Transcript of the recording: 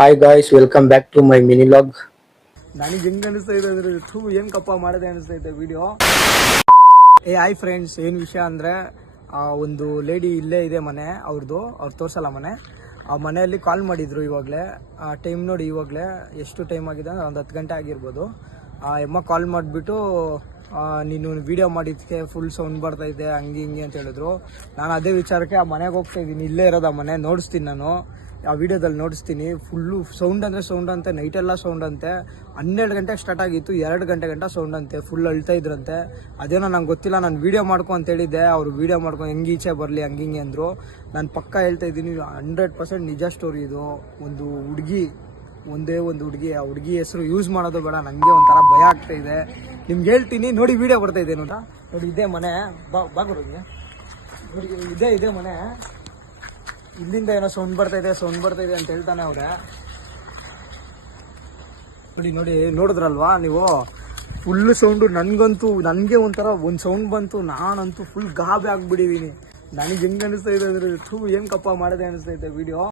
Hi guys, welcome back to my mini log. ನನಗೆ ಹೆಂಗ್ ಅನಿಸ್ತಾ ಇದೆ ಅಂದ್ರೆ ಏನ್ ಕಪ್ಪ ಮಾಡದೆ ಅನಿಸ್ತಾ ಇದೆ ವಿಡಿಯೋ. ಹಾಯ್ ಫ್ರೆಂಡ್ಸ್, ಏನು ವಿಷಯ ಅಂದರೆ ಒಂದು ಲೇಡಿ ಇಲ್ಲೇ ಇದೆ ಮನೆ ಅವ್ರದ್ದು, ಅವ್ರು ತೋರಿಸಲ್ಲ ಮನೆ. ಆ ಮನೆಯಲ್ಲಿ ಕಾಲ್ ಮಾಡಿದ್ರು ಇವಾಗಲೇ. ಟೈಮ್ ನೋಡಿ, ಇವಾಗಲೇ ಎಷ್ಟು ಟೈಮ್ ಆಗಿದೆ ಅಂದರೆ ಒಂದು 10 ಗಂಟೆ ಆಗಿರ್ಬೋದು. ಅಮ್ಮ ಕಾಲ್ ಮಾಡಿಬಿಟ್ಟು ನೀನು ವಿಡಿಯೋ ಮಾಡಿದ್ದಕ್ಕೆ ಫುಲ್ ಸೌಂಡ್ ಬರ್ತೈತೆ ಹಂಗೆ ಹಿಂಗೆ ಅಂತ ಹೇಳಿದ್ರು. ನಾನು ಅದೇ ವಿಚಾರಕ್ಕೆ ಆ ಮನೆಗೆ ಹೋಗ್ತಾ ಇದ್ದೀನಿ. ಇಲ್ಲೇ ಇರೋದು ಆ ಮನೆ, ನೋಡಿಸ್ತೀನಿ ನಾನು ಆ ವಿಡಿಯೋದಲ್ಲಿ ನೋಡಿಸ್ತೀನಿ. ಫುಲ್ಲು ಸೌಂಡ್ ಅಂದರೆ ಸೌಂಡ್ ಅಂತೆ, ನೈಟೆಲ್ಲ ಸೌಂಡ್ ಅಂತೆ. 12 ಗಂಟೆಗೆ ಸ್ಟಾರ್ಟ್ ಆಗಿತ್ತು, 2 ಗಂಟೆ ಗಂಟ ಸೌಂಡ್ ಅಂತೆ. ಫುಲ್ ಅಳ್ತಾ ಇದ್ರಂತೆ. ಅದೇನೋ ನಂಗೆ ಗೊತ್ತಿಲ್ಲ. ನಾನು ವೀಡಿಯೋ ಮಾಡ್ಕೊ ಅಂತ ಹೇಳಿದ್ದೆ. ಅವರು ವೀಡಿಯೋ ಮಾಡ್ಕೊಂಡು ಹೆಂಗೆ ಈಚೆ ಬರಲಿ ಹಂಗೆ ಹಿಂಗೆ ಅಂದರು. ನಾನು ಪಕ್ಕ ಹೇಳ್ತಾ ಇದ್ದೀನಿ, 100% ನಿಜ ಸ್ಟೋರಿ ಇದು. ಒಂದು ಹುಡುಗಿ, ಒಂದೇ ಒಂದು ಹುಡುಗಿ, ಆ ಹುಡುಗಿ ಹೆಸರು ಯೂಸ್ ಮಾಡೋದು ಬೇಡ, ನನಗೆ ಒಂಥರ ಭಯ ಆಗ್ತಾ ಇದೆ. ನಿಮ್ಗೆ ಹೇಳ್ತೀನಿ ನೋಡಿ, ವೀಡಿಯೋ ಬರ್ತಾ ಇದೆ ನೋಡ. ನೋಡಿ ಇದೇ ಮನೆ, ಬಾಗುರೋಗಿ ನೋಡಿ, ಇದೇ ಮನೆ. ಇಲ್ಲಿಂದ ಏನೋ ಸೌಂಡ್ ಬರ್ತಾ ಇದೆ ಅಂತ ಹೇಳ್ತಾನೆ ಅವ್ರೆ. ನೋಡಿ ನೋಡಿದ್ರಲ್ವಾ ನೀವು, ಫುಲ್ ಸೌಂಡು. ನನಗೆ ಒಂಥರ ಒಂದು ಸೌಂಡ್ ಬಂತು, ನಾನಂತೂ ಫುಲ್ ಗಾಬೆ ಆಗ್ಬಿಟ್ಟಿದ್ದೀನಿ. ನನಗೆ ಹೆಂಗೆ ಅನಿಸ್ತಾ ಇದೆ ಅಂದರೆ ಏನು ಕಪ್ಪ ಮಾಡದೆ ಅನಿಸ್ತಾ ಇದೆ ವಿಡಿಯೋ.